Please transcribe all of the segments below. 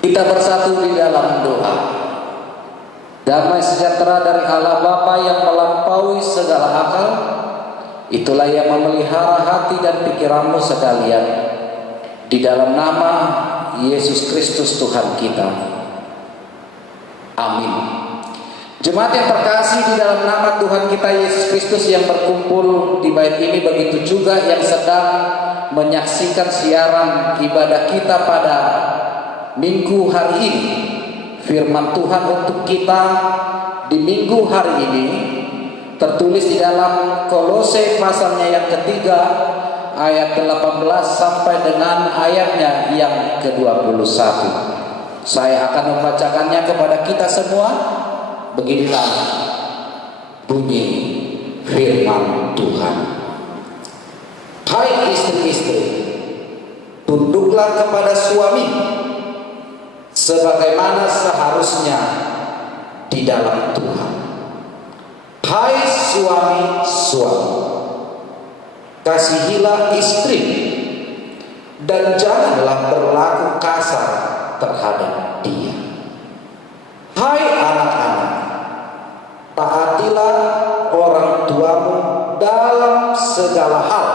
Kita bersatu di dalam doa. Damai sejahtera dari Allah Bapa yang melampaui segala akal, itulah yang memelihara hati dan pikiranmu sekalian, di dalam nama Yesus Kristus Tuhan kita. Amin. Jemaat yang terkasih, di dalam nama Tuhan kita Yesus Kristus yang berkumpul di bait ini, begitu juga yang sedang menyaksikan siaran ibadah kita pada minggu hari ini. Firman Tuhan untuk kita di minggu hari ini tertulis di dalam Kolose pasalnya yang ketiga ayat 18 sampai dengan ayatnya yang ke-21. Saya akan membacakannya kepada kita semua. Beginilah bunyi firman Tuhan. Hai istri-istri, tunduklah kepada suami sebagaimana seharusnya di dalam Tuhan. Hai suami-suami, kasihilah istri dan janganlah berlaku kasar terhadap dia. Hai anak-anak, taatilah orang tuamu dalam segala hal,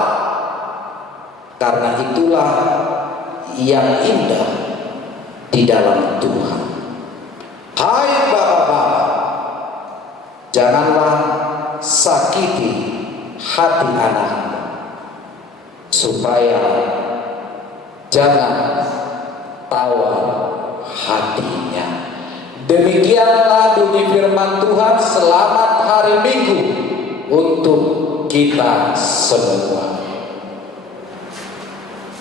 karena itulah yang indah di dalam Tuhan. Hai bapak-bapak, janganlah sakiti hati anakmu, supaya jangan tawar hatinya. Demikianlah bunyi firman Tuhan. Selamat hari Minggu untuk kita semua.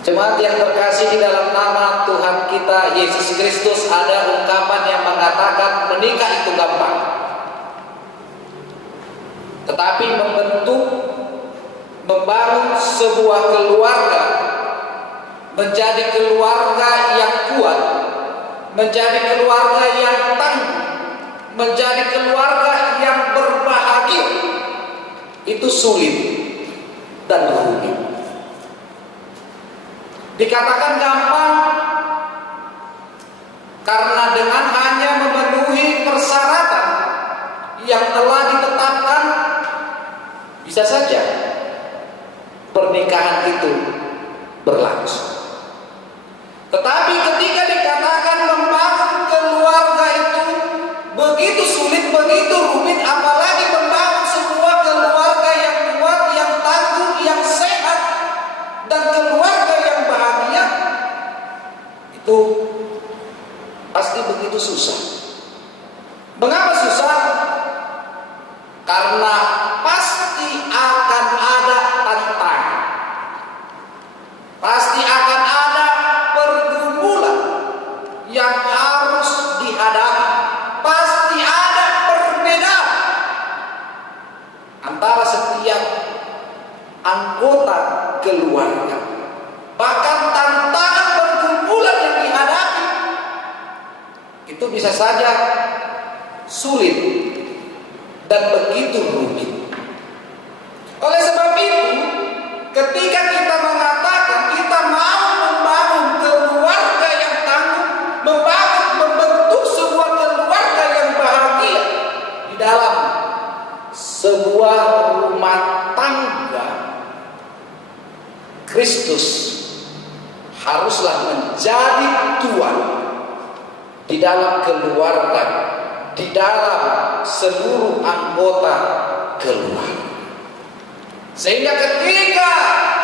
Jemaat yang terkasih di dalam nama Tuhan kita Yesus Kristus, ada ungkapan yang mengatakan menikah itu gampang, tetapi membangun sebuah keluarga menjadi keluarga yang kuat, menjadi keluarga yang tangguh, menjadi keluarga yang berbahagia, itu sulit dan rumit. Dikatakan gampang karena dengan hanya memenuhi persyaratan yang telah ditetapkan, bisa saja pernikahan itu berlangsung. Tetapi ketika dikatakan membangun keluarga itu begitu sulit, begitu rumit, apalagi membangun sebuah keluarga yang kuat, yang tangguh, yang sehat, dan keluarga yang bahagia, itu pasti begitu susah. Mengapa susah? Karena pasti akan ada tantangan, pasti akan ada pergumulan yang harus dihadapi, pasti ada perbedaan antara setiap anggota keluarga. Bahkan tantangan pergumulan yang dihadapi itu bisa saja sulit dan begitu rumit. Oleh sebab itu, ketika kita mengatakan kita mau membangun keluarga yang tangguh, membentuk sebuah keluarga yang bahagia di dalam sebuah rumah tangga, Kristus haruslah menjadi tuan di dalam keluarga, di dalam seluruh anggota keluarga. Sehingga ketika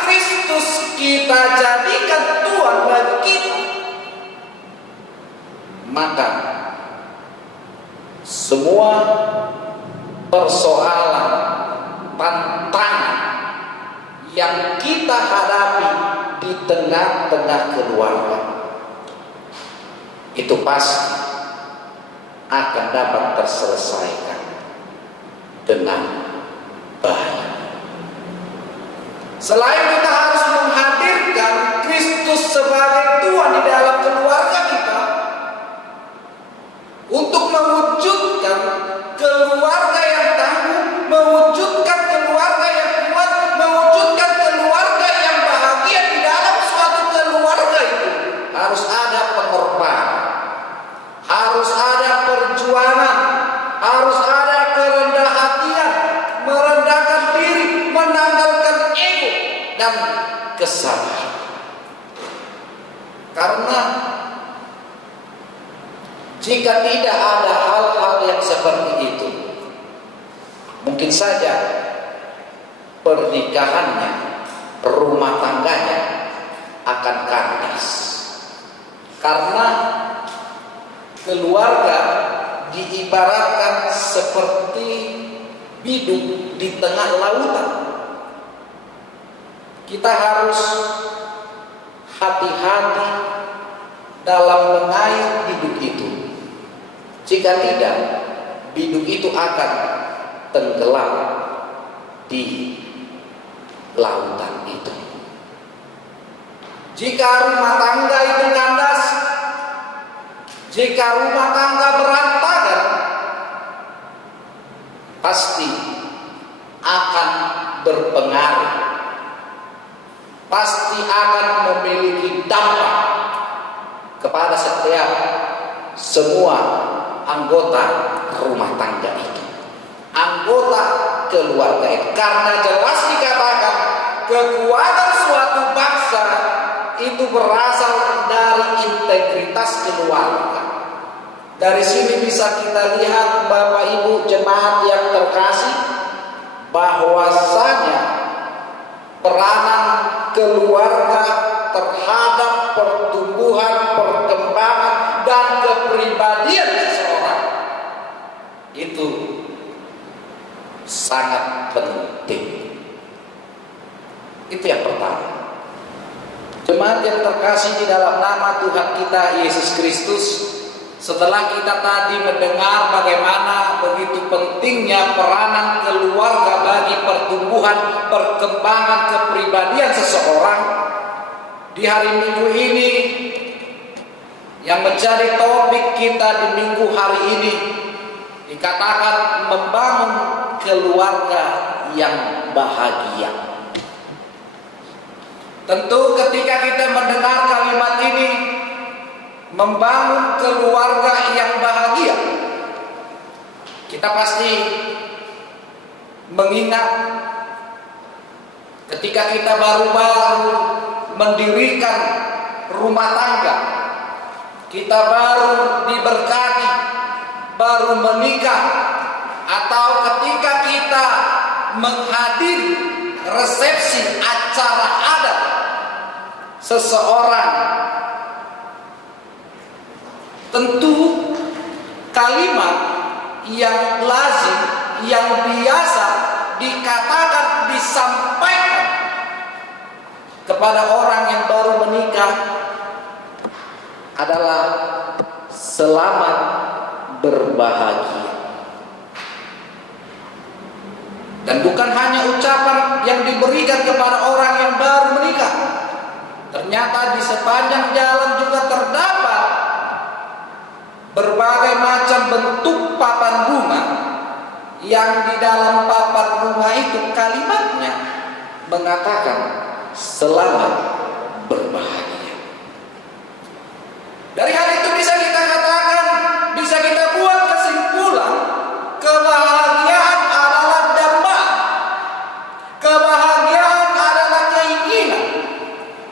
Kristus kita jadikan Tuhan bagi kita, maka semua persoalan, tantangan yang kita hadapi di tengah-tengah keluarga itu pasti akan dapat terselesaikan dengan baik. Selain kita harus menghadirkan Kristus sebagai Tuhan di dalam keluarga kita, untuk mewujudkan keluarga yang tangguh, mewujudkan keluarga yang kuat, mewujudkan keluarga yang bahagia, di dalam suatu keluarga itu harus ada pengorbanan, harus ada perjuangan, harus ada kerendah hatian, merendahkan diri, menanggalkan ego dan kesabaran. Karena jika tidak ada hal-hal yang seperti itu, mungkin saja pernikahannya, rumah tangganya akan kandas. Karena keluarga diibaratkan seperti biduk di tengah lautan. Kita harus hati-hati dalam mengayuh biduk itu. Jika tidak, biduk itu akan tenggelam di lautan itu. Jika rumah tangga itu kandas, jika rumah tangga berantakan, pasti akan berpengaruh, pasti akan memiliki dampak kepada setiap semua anggota rumah tangga itu, anggota keluarga itu. Karena jelas dikatakan kekuatan suatu bangsa itu berasal dari integritas keluarga. Dari sini bisa kita lihat, Bapak Ibu jemaat yang terkasih, bahwasanya peranan keluarga terhadap pertumbuhan, perkembangan dan kepribadian seseorang itu sangat penting. Itu yang pertama. Jemaat yang terkasih di dalam nama Tuhan kita Yesus Kristus, setelah kita tadi mendengar bagaimana begitu pentingnya peranan keluarga bagi pertumbuhan, perkembangan kepribadian seseorang, di hari Minggu ini yang menjadi topik kita di minggu hari ini dikatakan membangun keluarga yang bahagia. Tentu ketika kita mendengar kalimat ini, membangun keluarga yang bahagia, kita pasti mengingat ketika kita baru-baru mendirikan rumah tangga, kita baru diberkati, baru menikah, atau ketika kita menghadiri resepsi acara adat seseorang, tentu kalimat yang lazim, yang biasa dikatakan, disampaikan kepada orang yang baru menikah adalah selamat berbahagia. Dan bukan hanya ucapan yang diberikan kepada orang yang baru menikah. Ternyata di sepanjang jalan juga terdapat berbagai macam bentuk papan bunga, yang di dalam papan bunga itu kalimatnya mengatakan selamat berbahagia. Dari hal itu bisa kita katakan, bisa kita buat kesimpulan, kebahagiaan adalah dambaan, kebahagiaan adalah keinginan,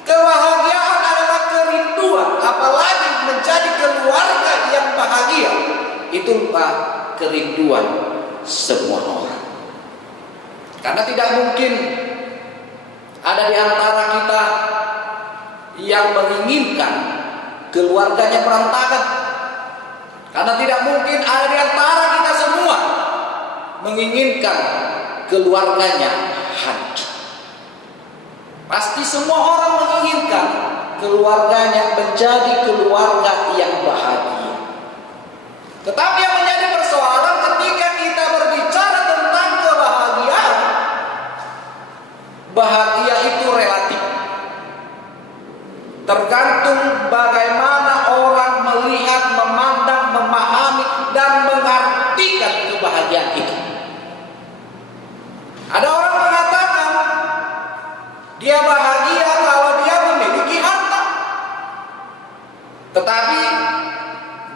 kebahagiaan adalah kerinduan, apalagi menjadi keluarga yang bahagia. Itulah kerinduan semua orang. Karena tidak mungkin ada di antara kita yang menginginkan keluarganya berantakan. Karena tidak mungkin ada di antara kita semua menginginkan keluarganya hancur. Pasti semua orang menginginkan keluarganya menjadi keluarga yang bahagia. Tetapi yang menjadi persoalan ketika kita berbicara tentang kebahagiaan, bahagia itu relatif. Tergantung bagaimana orang melihat, memandang, memahami, dan mengartikan kebahagiaan itu. Ada orang mengatakan dia bahagia kalau dia memiliki harta. Tetapi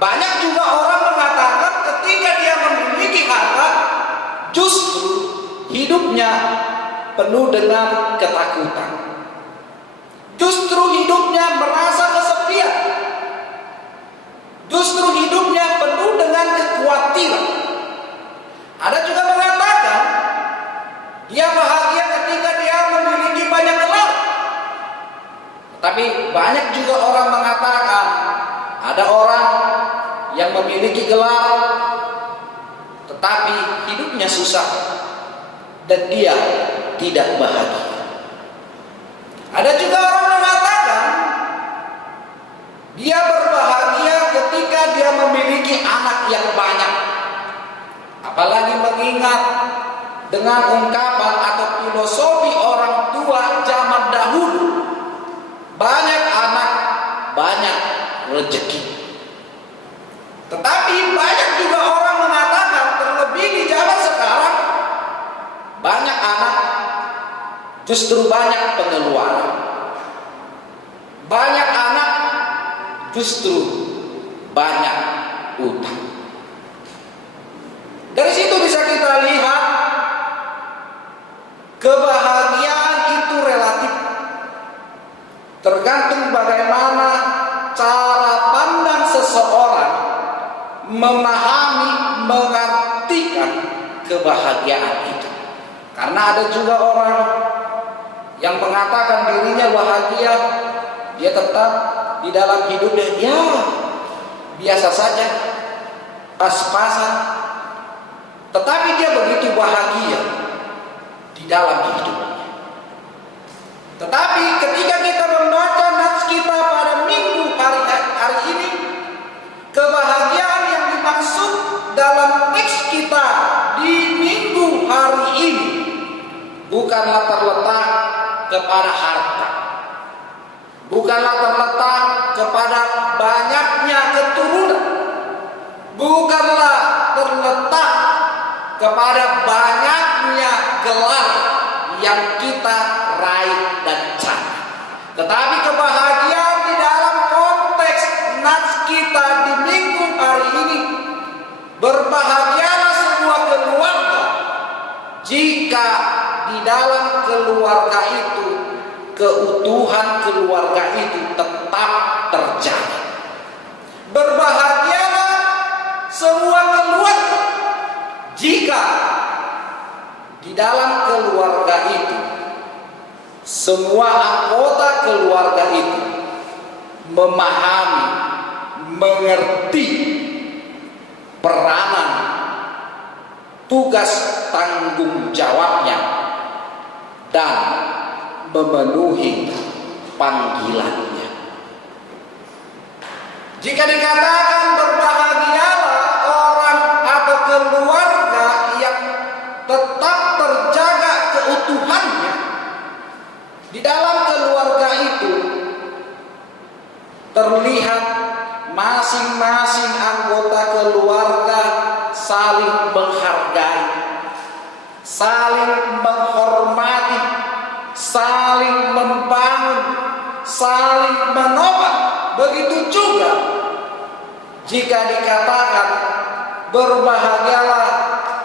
banyak juga orang mengatakan ketika dia memiliki harta, justru hidupnya penuh dengan ketakutan. Justru hidupnya merasa kesepian. Justru hidupnya penuh dengan kekhawatiran. Ada juga mengatakan dia bahagia ketika dia memiliki banyak gelar. Tapi banyak juga orang mengatakan ada orang yang memiliki gelar tetapi hidupnya susah dan dia tidak bahagia. Ada juga orang mengatakan dia berbahagia ketika dia memiliki anak yang banyak. Apalagi mengingat dengan ungkapan atau filosofi orang tua zaman dahulu, banyak anak, banyak rezeki. Tetapi banyak juga orang mengatakan, terlebih di zaman sekarang, banyak anak justru banyak pengeluaran. Banyak anak justru banyak utang. Dari situ bisa kita lihat kebahagiaan itu relatif. Tergantung bagaimana cara pandang seseorang memahami, mengartikan kebahagiaan itu. Karena ada juga orang yang mengatakan dirinya bahagia, dia tetap di dalam hidupnya ya biasa saja, pas-pasan. Tetapi dia begitu bahagia di dalam hidupnya. Tetapi ketika kita membaca nats kita pada minggu hari ini, kebahagiaan yang dimaksud dalam teks kita di minggu hari ini bukanlah terletak kepada harta, bukanlah terletak kepada banyaknya keturunan, bukanlah terletak kepada banyaknya gelar yang kita raih dan capai. Tetapi kebahagiaan di dalam konteks nats kita di minggu hari ini, berbahagialah sebuah keluarga jika di dalam keluarga itu keutuhan keluarga itu tetap terjaga. Berbahagialah sebuah keluarga jika di dalam keluarga itu semua anggota keluarga itu memahami, mengerti peranan, tugas tanggung jawabnya dan memenuhi panggilannya. Jika dikatakan berbahagialah orang atau keluarga yang tetap terjaga keutuhannya, di dalam keluarga itu terlihat masing-masing anggota keluarga saling menghargai, saling menghormati, saling membangun, saling menopang. Begitu juga jika dikatakan berbahagialah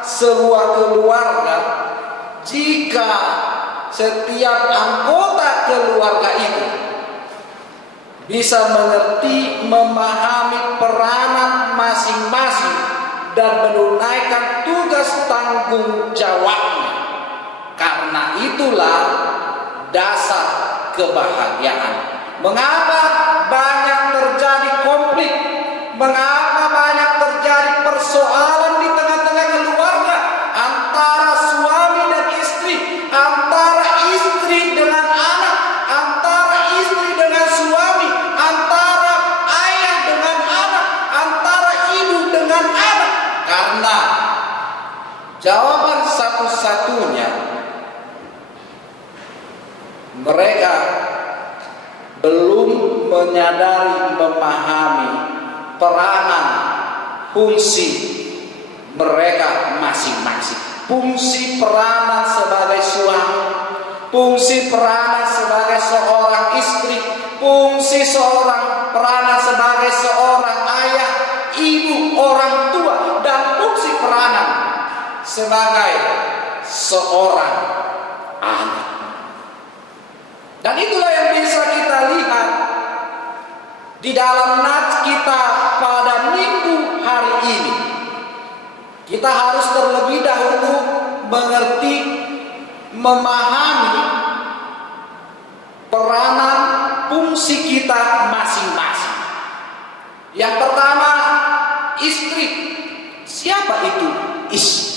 sebuah keluarga jika setiap anggota keluarga itu bisa mengerti, memahami peranan masing-masing dan menunaikan tugas tanggung jawabnya. Karena itulah dasar kebahagiaan. Mengapa banyak terjadi konflik? Mengapa banyak terjadi persoalan di tengah-tengah keluarga antara suami dan istri, antara istri dengan anak, antara istri dengan suami, antara ayah dengan anak, antara ibu dengan anak? Karena jawaban satu-satunya mereka belum menyadari, memahami peranan, fungsi mereka masing-masing. Fungsi peranan sebagai suami, fungsi peranan sebagai seorang istri, fungsi seorang peranan sebagai seorang ayah, sebagai seorang anak. Dan itulah yang bisa kita lihat di dalam nats kita pada minggu hari ini. Kita harus terlebih dahulu mengerti, memahami peranan fungsi kita masing-masing. Yang pertama, istri. Siapa itu istri?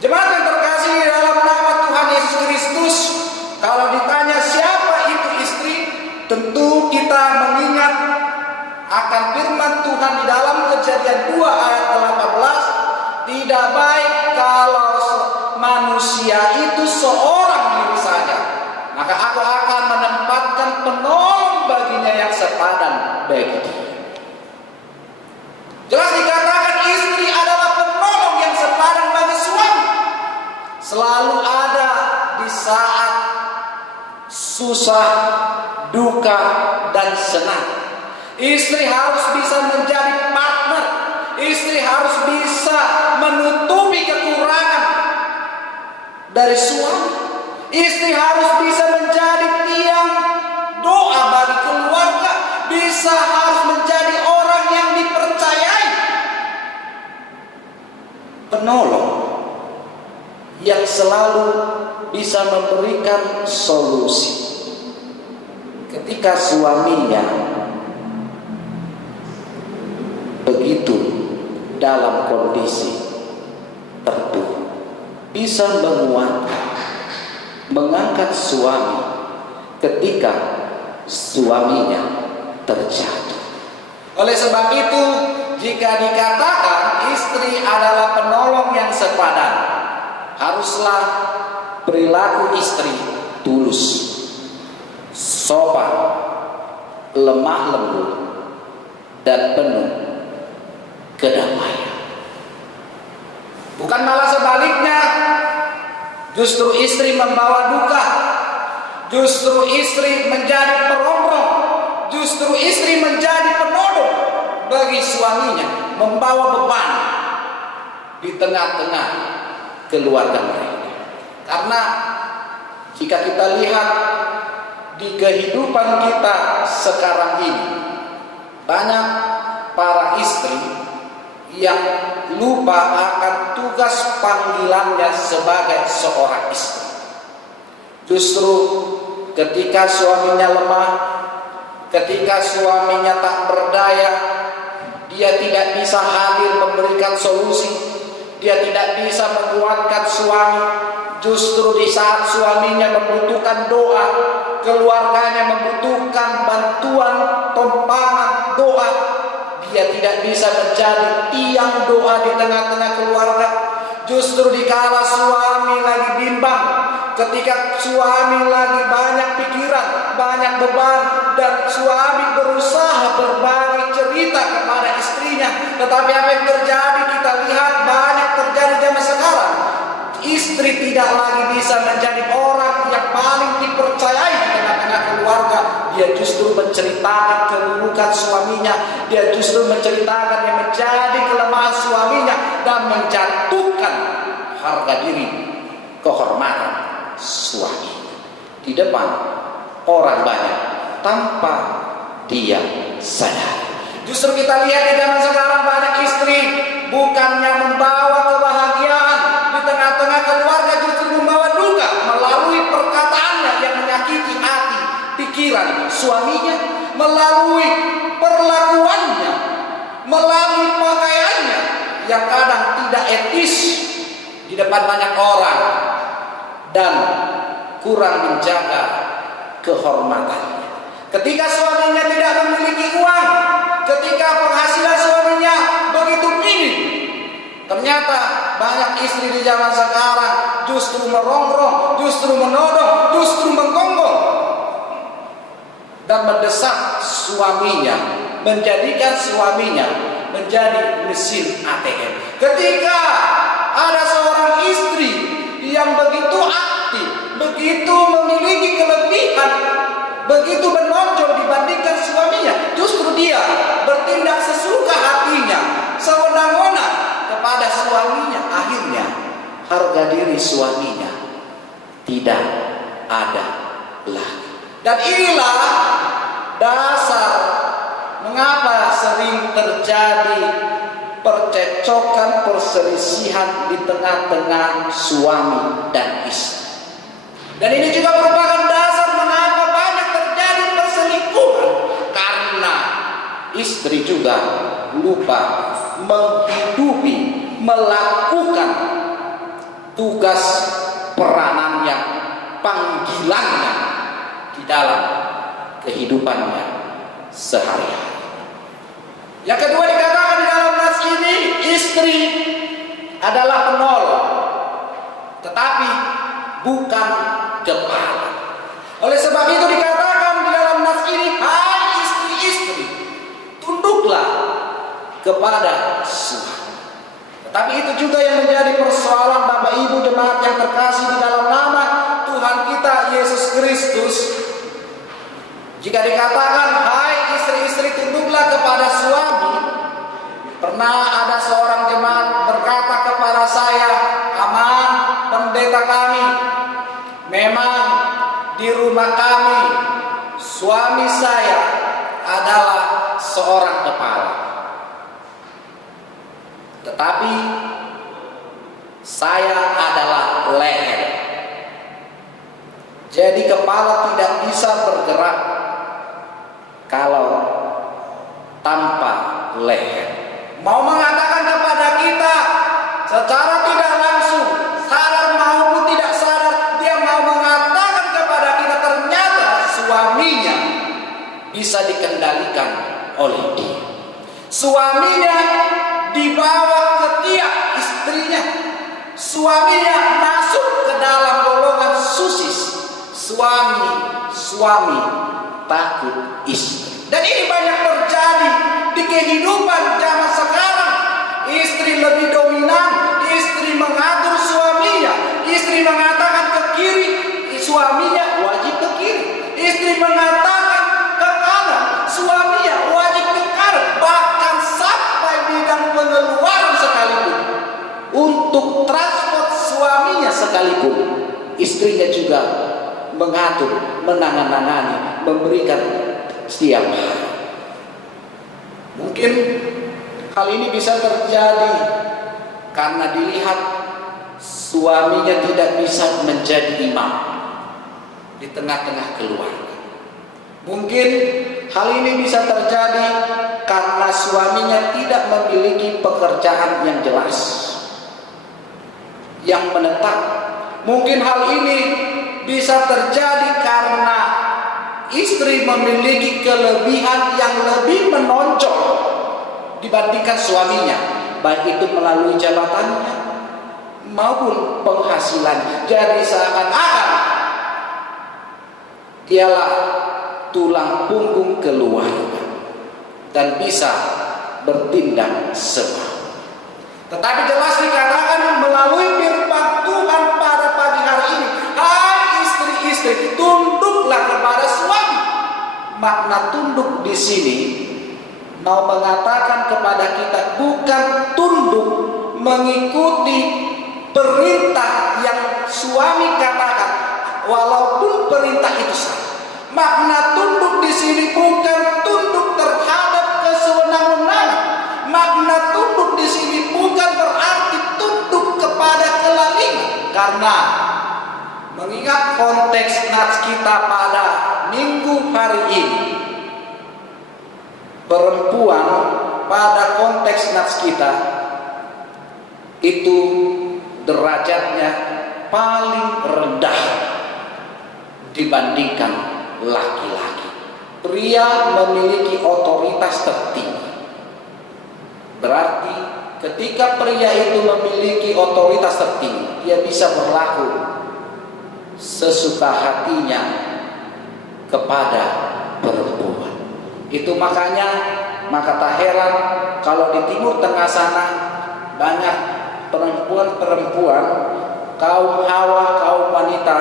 Jemaat yang terkasih di dalam nama Tuhan Yesus Kristus, kalau ditanya siapa itu istri, tentu kita mengingat akan firman Tuhan di dalam Kejadian 2 ayat 18, tidak baik kalau manusia itu seorang diri saja, maka aku akan menempatkan penolong baginya yang sepadan bagi dia. Jelas dikatakan istri adalah penolong yang sepadan bagi suami. Selalu ada di saat susah, duka, dan senang. Istri harus bisa menjadi partner. Istri harus bisa menutupi kekurangan dari suami. Istri harus bisa menjadi tiang doa bagi keluarga. Harus menjadi orang yang dipercayai. Penolong yang selalu bisa memberikan solusi ketika suaminya begitu dalam kondisi terpuruk, bisa menguatkan, mengangkat suami ketika suaminya terjatuh. Oleh sebab itu, jika dikatakan istri adalah penolong yang sepadan, haruslah perilaku istri tulus, sopan, lemah lembut, dan penuh kedamaian. Bukan malah sebaliknya, justru istri membawa duka, justru istri menjadi perongrong, justru istri menjadi penodong bagi suaminya, membawa beban di tengah-tengah keluarga mereka. Karena jika kita lihat di kehidupan kita sekarang ini, banyak para istri yang lupa akan tugas panggilannya sebagai seorang istri. Justru ketika suaminya lemah, ketika suaminya tak berdaya, dia tidak bisa hadir memberikan solusi, dia tidak bisa menguatkan suami. Justru di saat suaminya membutuhkan doa, keluarganya membutuhkan bantuan, tumpangan doa, dia tidak bisa menjadi tiang doa di tengah-tengah keluarga. Justru dikala suami lagi bimbang, ketika suami lagi banyak pikiran, banyak beban, dan suami berusaha berbagi cerita kepada istrinya, tetapi apa yang terjadi kita lihat banyak terjadi zaman sekarang. Istri tidak lagi bisa menjadi orang yang paling dipercayai di tengah-tengah keluarga. Dia justru menceritakan keburukan suaminya, dia justru menceritakan yang menjadi kelemahan suaminya, dan menjatuhkan harga diri, kehormatan suami di depan orang banyak tanpa dia sadar. Justru kita lihat di zaman sekarang banyak istri bukannya membawa kebahagiaan di tengah-tengah keluarga, justru membawa duka melalui perkataannya yang menyakiti hati, pikiran suaminya, melalui perlakuannya, melalui pakaiannya yang kadang tidak etis di depan banyak orang dan kurang menjaga kehormatannya. Ketika suaminya tidak memiliki uang, ketika penghasilan suaminya begitu minim, ternyata banyak istri di zaman sekarang justru merongrong, justru menodong, justru menggonggong dan mendesak suaminya, menjadikan suaminya menjadi mesin ATM. Ketika ada seorang istri yang begitu aktif, begitu memiliki kelebihan, begitu menonjol dibandingkan suaminya, justru dia bertindak sesuka hatinya, sewenang-wenang kepada suaminya. Akhirnya diri suaminya tidak ada lagi. Dan inilah dasar mengapa sering terjadi percecokan, perselisihan di tengah-tengah suami dan istri. Dan ini juga merupakan dasar mengapa banyak terjadi perselingkuhan, karena istri juga lupa menghidupi, melakukan tugas peranannya, panggilannya di dalam kehidupannya sehari-hari. Yang kedua dikatakan di dalam nas ini, istri adalah penolong, tetapi bukan kepala. Oleh sebab itu dikatakan di dalam nas ini, hai istri-istri, tunduklah kepada suami. Tetapi itu juga yang menjadi persoalan Bapak Ibu jemaat yang terkasih di dalam nama Tuhan kita Yesus Kristus. Jika dikatakan, hai istri-istri, tunduklah kepada suami, pernah ada seorang jemaat berkata kepada saya, aman pendeta kami, memang di rumah kami suami saya adalah seorang kepala, tetapi saya adalah leher. Jadi kepala tidak bisa bergerak kalau tanpa leher. Mau mengatakan kepada kita secara tidak langsung, sadar maupun tidak sadar, dia mau mengatakan kepada kita ternyata suaminya bisa dikendalikan oleh dia. Suaminya dibawa ke tiap istrinya. Suaminya masuk ke dalam golongan susis. Suami takut istri. Dan ini banyak terjadi di kehidupan zaman sekarang. Istri lebih dominan, istri mengatur suaminya. Istri mengatakan ke kiri, suaminya wajib ke kiri. Istri mengatakan ke kanan, suaminya wajib ke kanan. Bahkan sampai bidang pengeluaran sekalipun, untuk transport suaminya sekalipun, istrinya juga mengatur, menangan-nangani, memberikan setiap hari. Mungkin hal ini bisa terjadi karena dilihat suaminya tidak bisa menjadi imam di tengah-tengah keluarga. Mungkin hal ini bisa terjadi karena suaminya tidak memiliki pekerjaan yang jelas, yang menetap. Mungkin hal ini bisa terjadi karena istri memiliki kelebihan yang lebih menonjol dibandingkan suaminya, baik itu melalui jabatannya maupun penghasilannya. Jadi seakan-akan dialah tulang punggung keluarga dan bisa bertindak sebab. Tetapi jelas dikatakan melalui firman Tuhan pada pagi hari ini, hai istri-istri, tunduklah kepada suami. Makna tunduk di sini mau mengatakan kepada kita bukan tunduk mengikuti perintah yang suami katakan, walaupun perintah itu salah. Makna tunduk di sini bukan tunduk terhadap kesewenang-wenangan. Makna tunduk di sini bukan berarti tunduk kepada kelaliman, karena mengingat konteks nats kita pada minggu hari ini, perempuan pada konteks nats kita itu derajatnya paling rendah dibandingkan laki-laki. Pria memiliki otoritas tertinggi. Berarti ketika pria itu memiliki otoritas tertinggi, dia bisa berlaku sesuka hatinya kepada perempuan. Itu makanya, maka tak heran kalau di Timur Tengah sana banyak perempuan-perempuan, kaum hawa, kaum wanita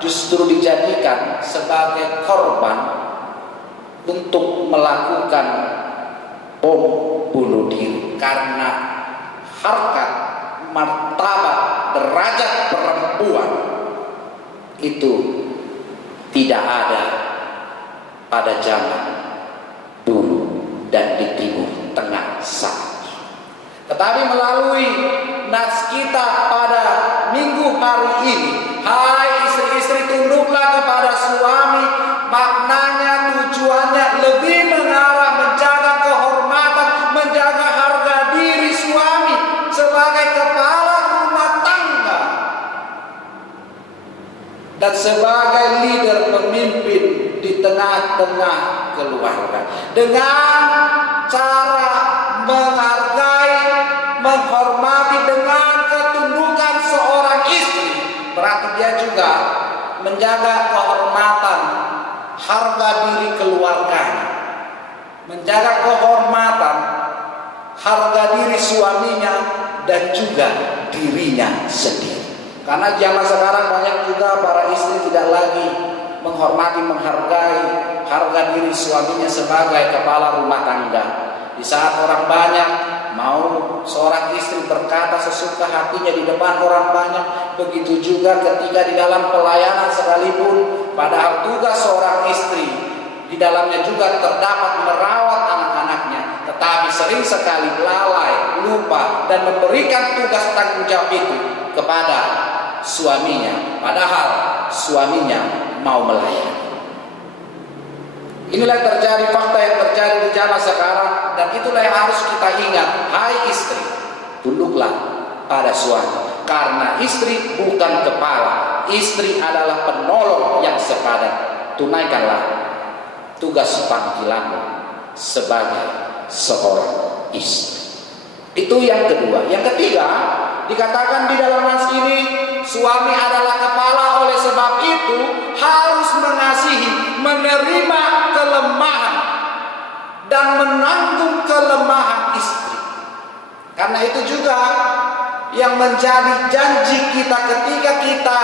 justru dijadikan sebagai korban untuk melakukan bom bunuh diri, karena harkat, martabat, derajat itu tidak ada pada zaman dulu dan di Timur Tengah saat. Tetapi melalui nas kita pada minggu hari ini, hai istri-istri, tunduklah kepada suami. Maknanya, tujuannya lebih mengarah menjaga kehormatan, menjaga harga diri suami sebagai kepala rumah tangga dan sebagai leader pemimpin di tengah-tengah keluarga, dengan cara menghargai, menghormati dengan ketundukan seorang istri. Berarti dia juga menjaga kehormatan, harga diri keluarganya, menjaga kehormatan, harga diri suaminya dan juga dirinya sendiri. Karena zaman sekarang banyak juga para istri tidak lagi menghormati, menghargai harga diri suaminya sebagai kepala rumah tangga. Di saat orang banyak, mau seorang istri berkata sesuka hatinya di depan orang banyak. Begitu juga ketika di dalam pelayanan sekalipun, padahal tugas seorang istri di dalamnya juga terdapat merawat anak-anaknya, tetapi sering sekali lalai, lupa dan memberikan tugas tanggung jawab itu kepada suaminya, padahal suaminya mau melayani. Inilah yang terjadi, fakta yang terjadi di zaman sekarang, dan itulah yang harus kita ingat. Hai istri, tunduklah pada suami, karena istri bukan kepala, istri adalah penolong yang sepadan. Tunaikanlah tugas panggilanmu sebagai seorang istri. Itu yang kedua. Yang ketiga, dikatakan di dalam nas ini, suami adalah kepala, oleh sebab itu harus mengasihi, menerima kelemahan dan menanggung kelemahan istri. Karena itu juga yang menjadi janji kita ketika kita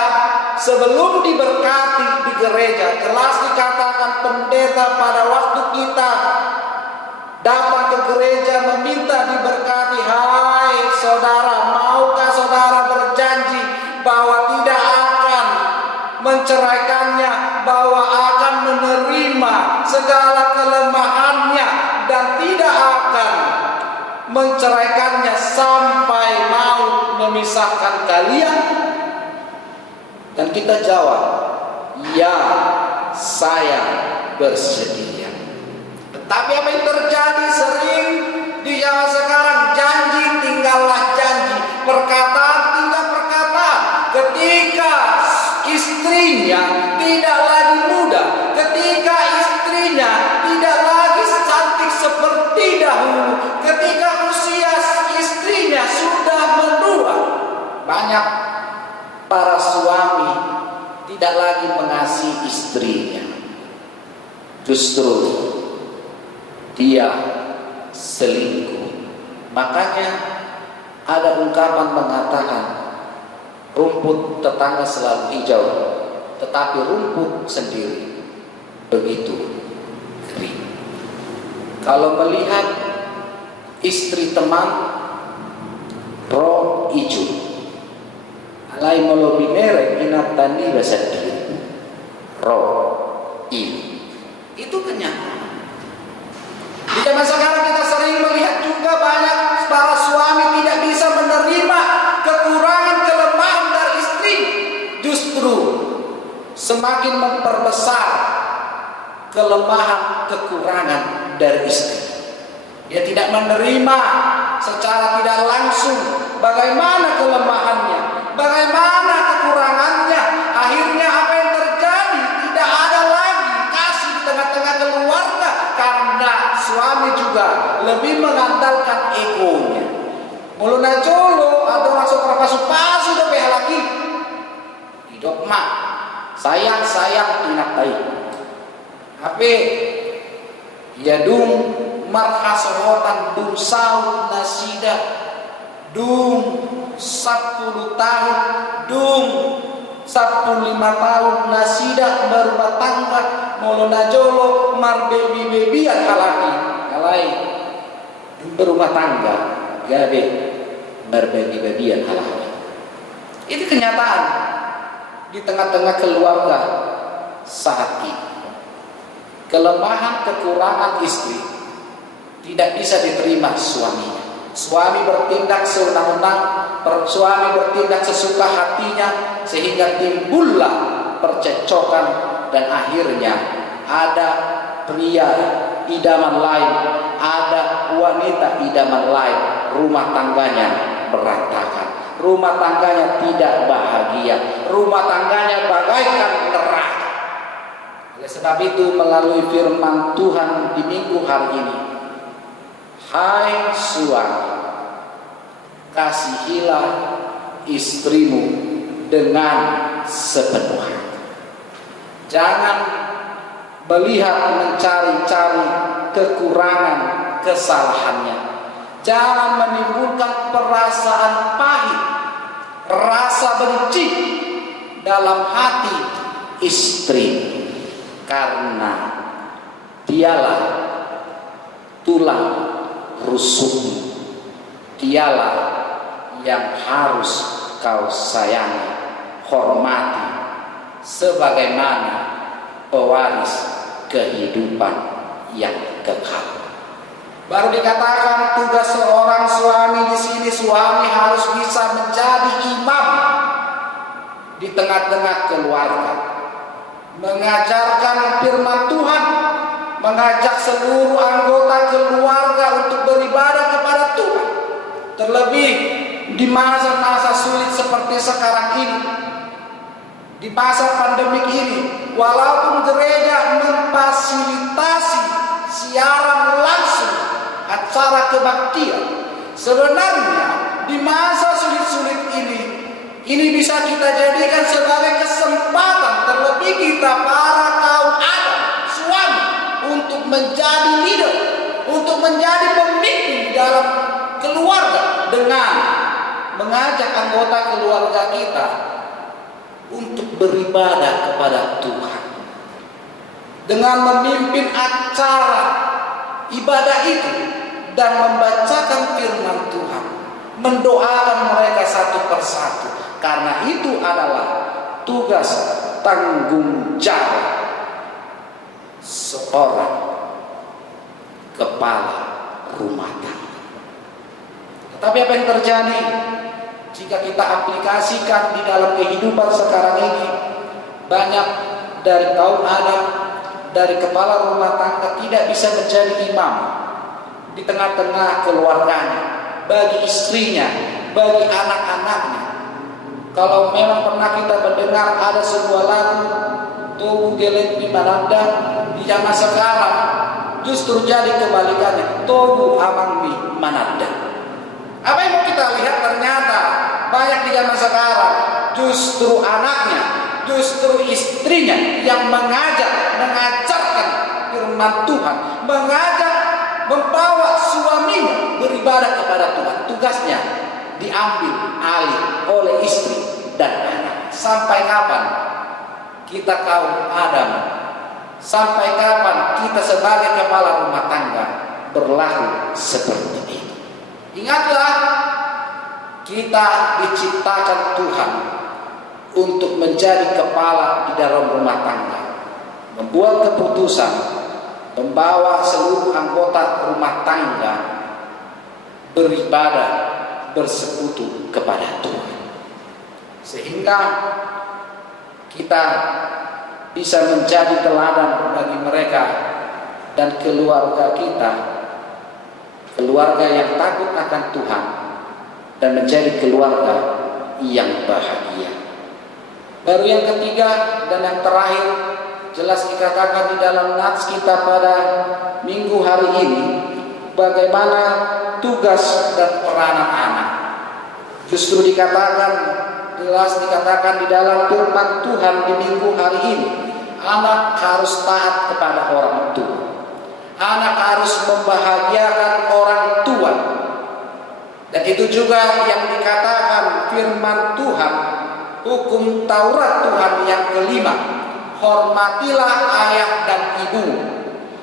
sebelum diberkati di gereja. Jelas dikatakan pendeta pada waktu kita datang ke gereja meminta diberkati, hai saudara, maukah saudara berjanji bahwa tidak akan menceraikannya, bahwa akan menerima segala kelemahannya dan tidak akan menceraikannya sampai maut memisahkan kalian? Dan kita jawab, ya, saya bersedia. Tetapi apa yang terjadi sering di zaman sekarang? Janji tinggallah janji, perkataan tinggal perkataan. Ketika istrinya tidak lagi muda, ketika istrinya tidak lagi secantik seperti dahulu, ketika usia istrinya sudah menua, banyak para suami tidak lagi mengasihi istrinya. Justru dia selingkuh. Makanya ada ungkapan mengatakan, rumput tetangga selalu hijau, tetapi rumput sendiri begitu kering. Kalau melihat istri teman roh hijau, alai melobi merek inat tani basadiri roh ini, itu kenyataan. Di zaman sekarang kita sering melihat juga banyak para suami tidak bisa menerima kekurangan kelemahan dari istri, justru semakin memperbesar kelemahan kekurangan dari istri. Dia tidak menerima secara tidak langsung bagaimana kelemahannya, bagaimana kekurangannya. Akhirnya apa yang terjadi? Tidak ada lagi kasih di tengah-tengah keluarga, karena suami juga lebih mengandalkan egonya. Muluna colo atau masuk pasu-pasu udah pihak lagi. Hidup mak, sayang ingat baik. Tapi ya dung marhasohotan dung saud nasida dung 10 tahun dung 15 tahun nasida berumah tangga muluna jolo mar bebi-bebian halaki alai berumah tangga gabe berbagi-bagian halaki. Itu kenyataan di tengah-tengah keluarga saat ini. Kelemahan kekurangan istri tidak bisa diterima suaminya. Suami bertindak sewenang-wenang, suami bertindak sesuka hatinya, sehingga timbullah percecokan dan akhirnya ada pria idaman lain, ada wanita idaman lain, rumah tangganya berantakan, rumah tangganya tidak bahagia, rumah tangganya bagaikan neraka. Oleh sebab itu, melalui firman Tuhan di minggu hari ini, hai suami, kasihilah istrimu dengan sepenuh hati. Jangan melihat mencari-cari kekurangan kesalahannya. Jangan menimbulkan perasaan pahit, rasa benci dalam hati istri, karena dialah tulang rusukmu. Dialah yang harus kau sayangi, hormati, sebagaimana pewaris kehidupan yang kekal. Baru dikatakan tugas seorang suami di sini, suami harus bisa menjadi imam di tengah-tengah keluarga, mengajarkan firman Tuhan, mengajak seluruh anggota keluarga untuk beribadah kepada Tuhan. Terlebih di masa-masa sulit seperti sekarang ini, di masa pandemik ini, walaupun gereja memfasilitasi siaran langsung acara kebaktian, sebenarnya di masa sulit-sulit ini bisa kita jadikan sebagai kesempatan, terlebih kita para kaum Adam, suami, untuk menjadi leader, untuk menjadi pemimpin di dalam keluarga, dengan mengajak anggota keluarga kita untuk beribadah kepada Tuhan, dengan memimpin acara ibadah itu dan membacakan firman Tuhan, mendoakan mereka satu persatu, karena itu adalah tugas tanggung jawab seorang kepala rumah tangga. Tetapi apa yang terjadi jika kita aplikasikan di dalam kehidupan sekarang ini? Banyak dari kaum Adam, dari kepala rumah tangga tidak bisa menjadi imam di tengah-tengah keluarganya, bagi istrinya, bagi anak-anaknya. Kalau memang pernah kita mendengar ada sebuah lagu Togu Gelek di Mananda, di zaman sekarang justru jadi kebalikannya, Togu Amang di Mananda. Apa yang mau kita lihat? Ternyata banyak di zaman sekarang justru anaknya, justru istrinya yang mengajarkan firman Tuhan, membawa suaminya beribadah kepada Tuhan. Tugasnya diambil alih oleh istri dan anak. Sampai kapan kita kaum Adam, sampai kapan kita sebagai kepala rumah tangga berlaku seperti ini? Ingatlah, kita diciptakan Tuhan untuk menjadi kepala di dalam rumah tangga, membuat keputusan, membawa seluruh anggota rumah tangga beribadah, bersekutu kepada Tuhan, sehingga kita bisa menjadi teladan bagi mereka dan keluarga kita, keluarga yang takut akan Tuhan dan menjadi keluarga yang bahagia. Baru yang ketiga dan yang terakhir, jelas dikatakan di dalam nats kita pada minggu hari ini, bagaimana tugas dan peranan anak. Justru dikatakan, jelas dikatakan di dalam firman Tuhan di minggu hari ini, anak harus taat kepada orang tua. Anak harus membahagiakan orang tua. Dan itu juga yang dikatakan firman Tuhan, hukum Taurat Tuhan yang kelima, hormatilah ayah dan ibu,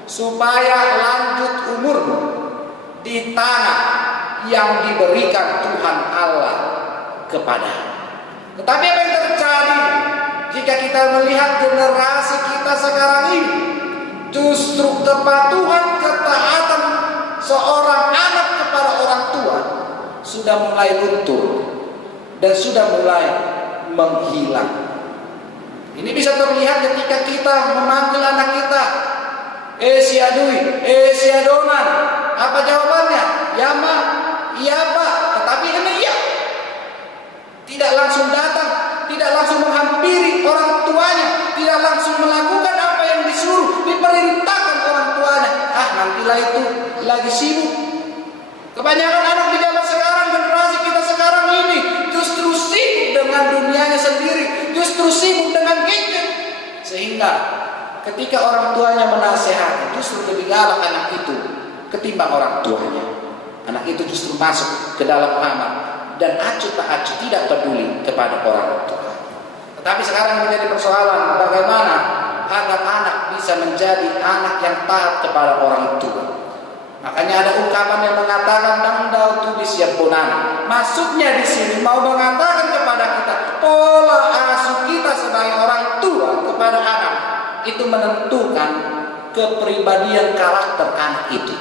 supaya lanjut umurmu di tanah yang diberikan Tuhan Allah kepada. Tetapi apa yang terjadi jika kita melihat generasi kita sekarang ini, justru kepatuhan, ketaatan seorang anak kepada orang tua sudah mulai luntur dan sudah mulai menghilang. Ini bisa terlihat ketika kita memanggil anak kita, siadui, siadonan. Apa jawabannya? Ya ma, iya pak. Tetapi ini iya. Tidak langsung datang, tidak langsung menghampiri orang tuanya, tidak langsung melakukan apa yang disuruh, diperintahkan orang tuanya. Nantilah itu lagi sibuk. Kebanyakan anak di zaman sekarang, generasi kita sekarang ini justru sibuk dengan dunianya sendiri, justru sibuk dengan gadget. Sehingga ketika orang tuanya menasehati, justru lebih galak anak itu ketimbang orang tuanya. Anak itu justru masuk ke dalam kamar dan acuh tak acuh, tidak peduli kepada orang tua. Tetapi sekarang menjadi persoalan bagaimana agar anak bisa menjadi anak yang taat kepada orang tua. Makanya ada ungkapan yang mengatakan nangdau tu disiapunan. Maksudnya di sini mau mengatakan kepada kita, pola asuh kita sebagai orang tua kepada anak itu menentukan kepribadian karakter anak itu.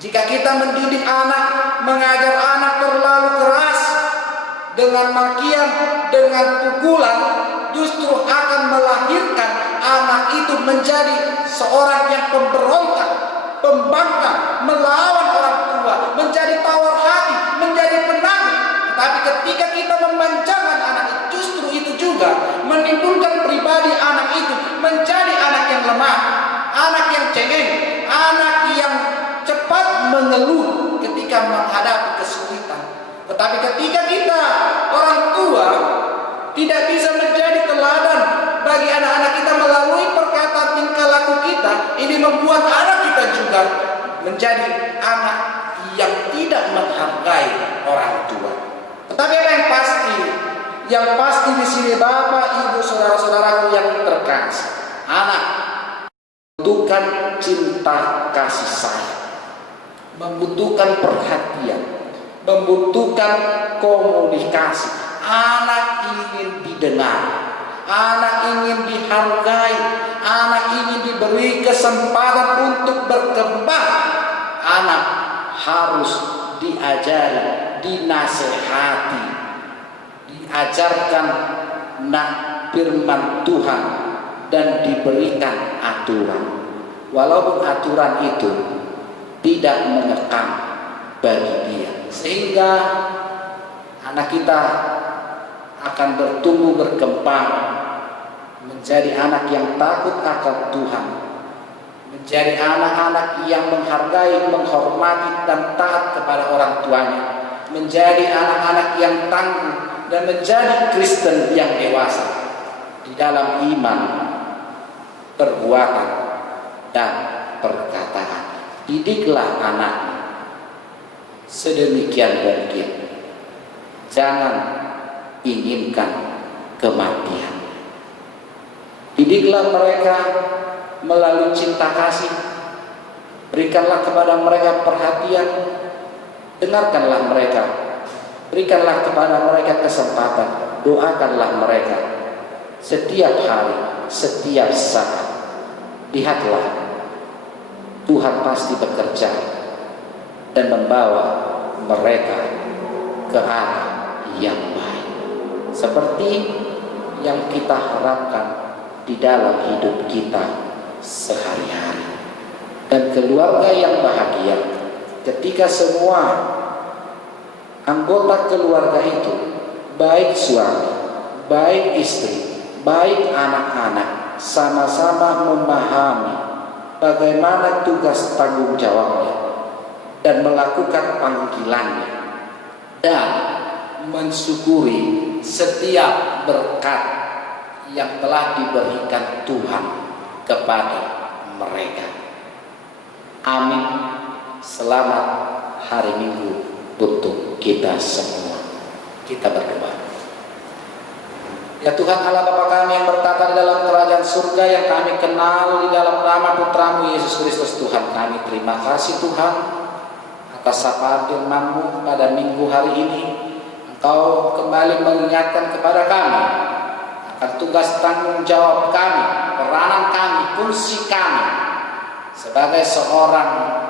Jika kita mendidik anak, mengajar anak terlalu keras dengan makian, dengan pukulan, justru akan melahirkan anak itu menjadi seorang yang pemberontak, pembangkang, melawan orang tua, menjadi tawar hati, menjadi penakut. Tetapi ketika kita memanjakan anak itu, justru itu juga menimbulkan pribadi anak itu menjadi anak yang lemah, anak yang cengeng, anak yang cepat mengeluh ketika menghadapi kesulitan. Tetapi ketika kita orang tua tidak bisa menjadi teladan bagi anak-anak kita melalui perkataan tingkah laku kita, ini membuat anak kita juga menjadi anak yang tidak menghargai orang tua. Tetapi apa yang pasti? Yang pasti di sini Bapak, Ibu, saudara-saudaraku yang terkasih, anak membutuhkan cinta kasih sayang, membutuhkan perhatian, membutuhkan komunikasi. Anak ingin didengar, anak ingin dihargai, anak ingin diberi kesempatan untuk berkembang. Anak harus diajari, dinasehati, diajarkan firman Tuhan dan diberikan aturan. Walaupun aturan itu tidak mengekang bagi dia, sehingga anak kita akan bertumbuh berkembang menjadi anak yang takut akan Tuhan, menjadi anak-anak yang menghargai, menghormati dan taat kepada orang tuanya, menjadi anak-anak yang tangguh dan menjadi Kristen yang dewasa di dalam iman, perbuatan dan perkataan. Didiklah anakmu sedemikian mungkin. Jangan inginkan kematian. Didiklah mereka melalui cinta kasih. Berikanlah kepada mereka perhatian. Dengarkanlah mereka. Berikanlah kepada mereka kesempatan. Doakanlah mereka setiap hari, setiap saat. Lihatlah, Tuhan pasti bekerja dan membawa mereka ke arah yang baik, seperti yang kita harapkan di dalam hidup kita sehari-hari. Dan keluarga yang bahagia ketika semua anggota keluarga itu, baik suami, baik istri, baik anak-anak, sama-sama memahami bagaimana tugas tanggung jawabnya dan melakukan panggilannya dan mensyukuri setiap berkat yang telah diberikan Tuhan kepada mereka. Amin. Selamat hari Minggu untuk kita semua. Kita berdoa. Ya Tuhan Allah Bapa kami yang bertata di dalam kerajaan surga, yang kami kenal di dalam nama Putramu Yesus Kristus Tuhan kami, terima kasih Tuhan atas sapaan firman-Mu pada minggu hari ini. Engkau kembali mengingatkan kepada kami akan tugas tanggung jawab kami, peranan kami, fungsi kami sebagai seorang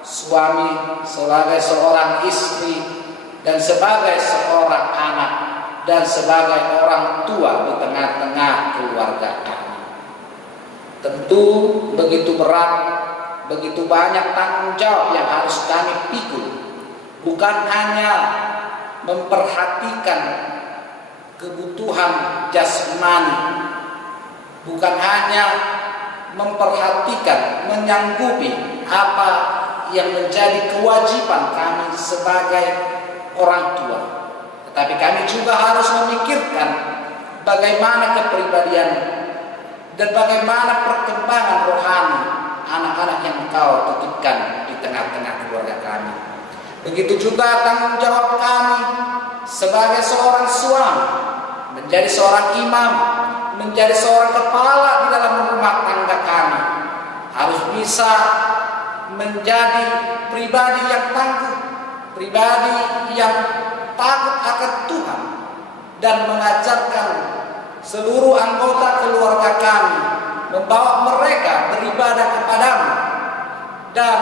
suami, sebagai seorang istri, dan sebagai seorang anak, dan sebagai orang tua di tengah-tengah keluarga kami. Tentu begitu berat, begitu banyak tanggung jawab yang harus kami pikul. Bukan hanya memperhatikan kebutuhan jasmani, bukan hanya memperhatikan, menyanggupi apa yang menjadi kewajiban kami sebagai orang tua, tetapi kami juga harus memikirkan bagaimana kepribadian dan bagaimana perkembangan rohani anak-anak yang Engkau titipkan di tengah-tengah keluarga kami. Begitu juga tanggung jawab kami sebagai seorang suami, menjadi seorang imam, menjadi seorang kepala di dalam rumah tangga kami, harus bisa menjadi pribadi yang tangguh, pribadi yang takut akan Tuhan, dan mengajarkan seluruh anggota keluarga kami, membawa mereka beribadah kepadamu, dan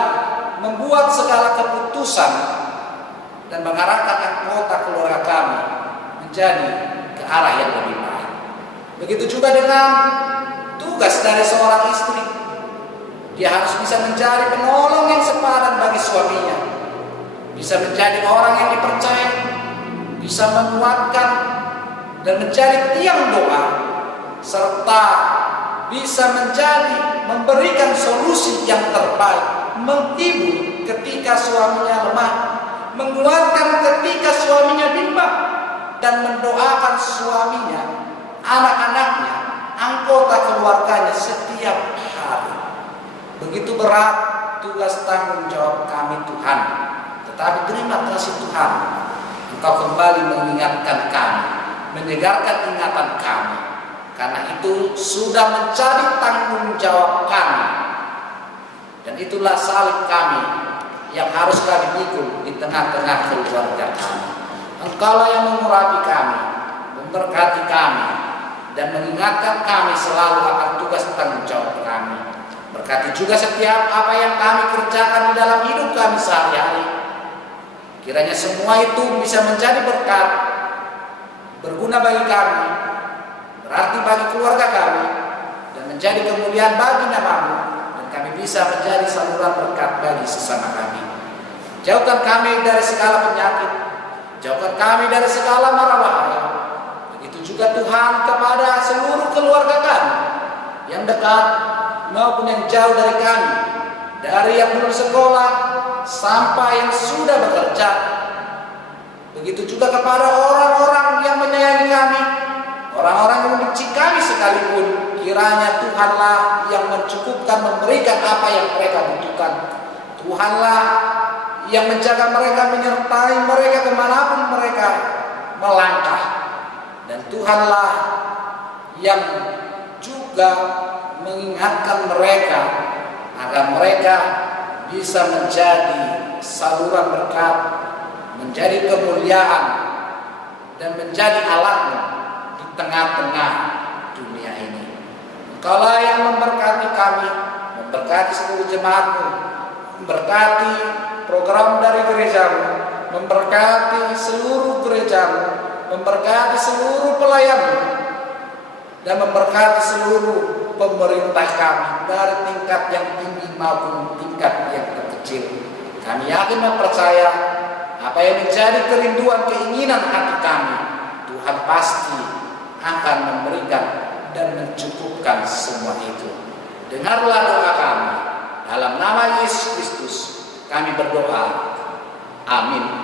membuat segala keputusan dan mengarahkan anggota keluarga kami menjadi ke arah yang lebih baik. Begitu juga dengan tugas dari seorang istri. Dia harus bisa menjadi penolong yang sepadan bagi suaminya, bisa menjadi orang yang dipercaya, bisa menguatkan dan menjadi tiang doa, serta bisa menjadi memberikan solusi yang terbaik, menghibur ketika suaminya lemah, menguatkan ketika suaminya bimbang, dan mendoakan suaminya, anak-anaknya, anggota keluarganya setiap hari. Begitu berat tugas tanggung jawab kami Tuhan, tetapi terima kasih Tuhan, Engkau kembali mengingatkan kami, menyegarkan ingatan kami, karena itu sudah menjadi tanggung jawab kami, dan itulah salib kami yang harus kami pikul di tengah-tengah keluarga kami. Engkaulah yang mengurapi kami, memberkati kami, dan mengingatkan kami selalu akan tugas tanggung jawab kami. Berkati juga setiap apa yang kami kerjakan di dalam hidup kami sehari-hari. Kiranya semua itu bisa menjadi berkat, berguna bagi kami, berarti bagi keluarga kami, dan menjadi kemuliaan bagi nama-Mu, dan kami bisa menjadi saluran berkat bagi sesama kami. Jauhkan kami dari segala penyakit, jauhkan kami dari segala mara bahaya. Begitu juga Tuhan kepada seluruh keluarga kami, yang dekat maupun yang jauh dari kami, dari yang belum sekolah sampai yang sudah bekerja. Begitu juga kepada orang-orang yang menyayangi kami, orang-orang yang membenci kami sekalipun. Kiranya Tuhanlah yang mencukupkan, memberikan apa yang mereka butuhkan. Tuhanlah yang menjaga mereka, menyertai mereka kemanapun mereka melangkah. Dan Tuhanlah yang juga mengingatkan mereka agar mereka bisa menjadi saluran berkat, menjadi kemuliaan, dan menjadi alat-Mu di tengah-tengah dunia ini. Engkaulah yang memberkati kami, memberkati seluruh jemaat-Mu, memberkati program dari gereja-Mu, memberkati seluruh gereja-Mu, memberkati seluruh pelayan-Mu, dan memberkati seluruh pemerintah kami dari tingkat yang tinggi maupun tingkat yang terkecil. Kami yakin dan percaya apa yang menjadi kerinduan keinginan hati kami, Tuhan pasti akan memberikan dan mencukupkan semua itu. Dengarlah doa kami, dalam nama Yesus Kristus kami berdoa. Amin.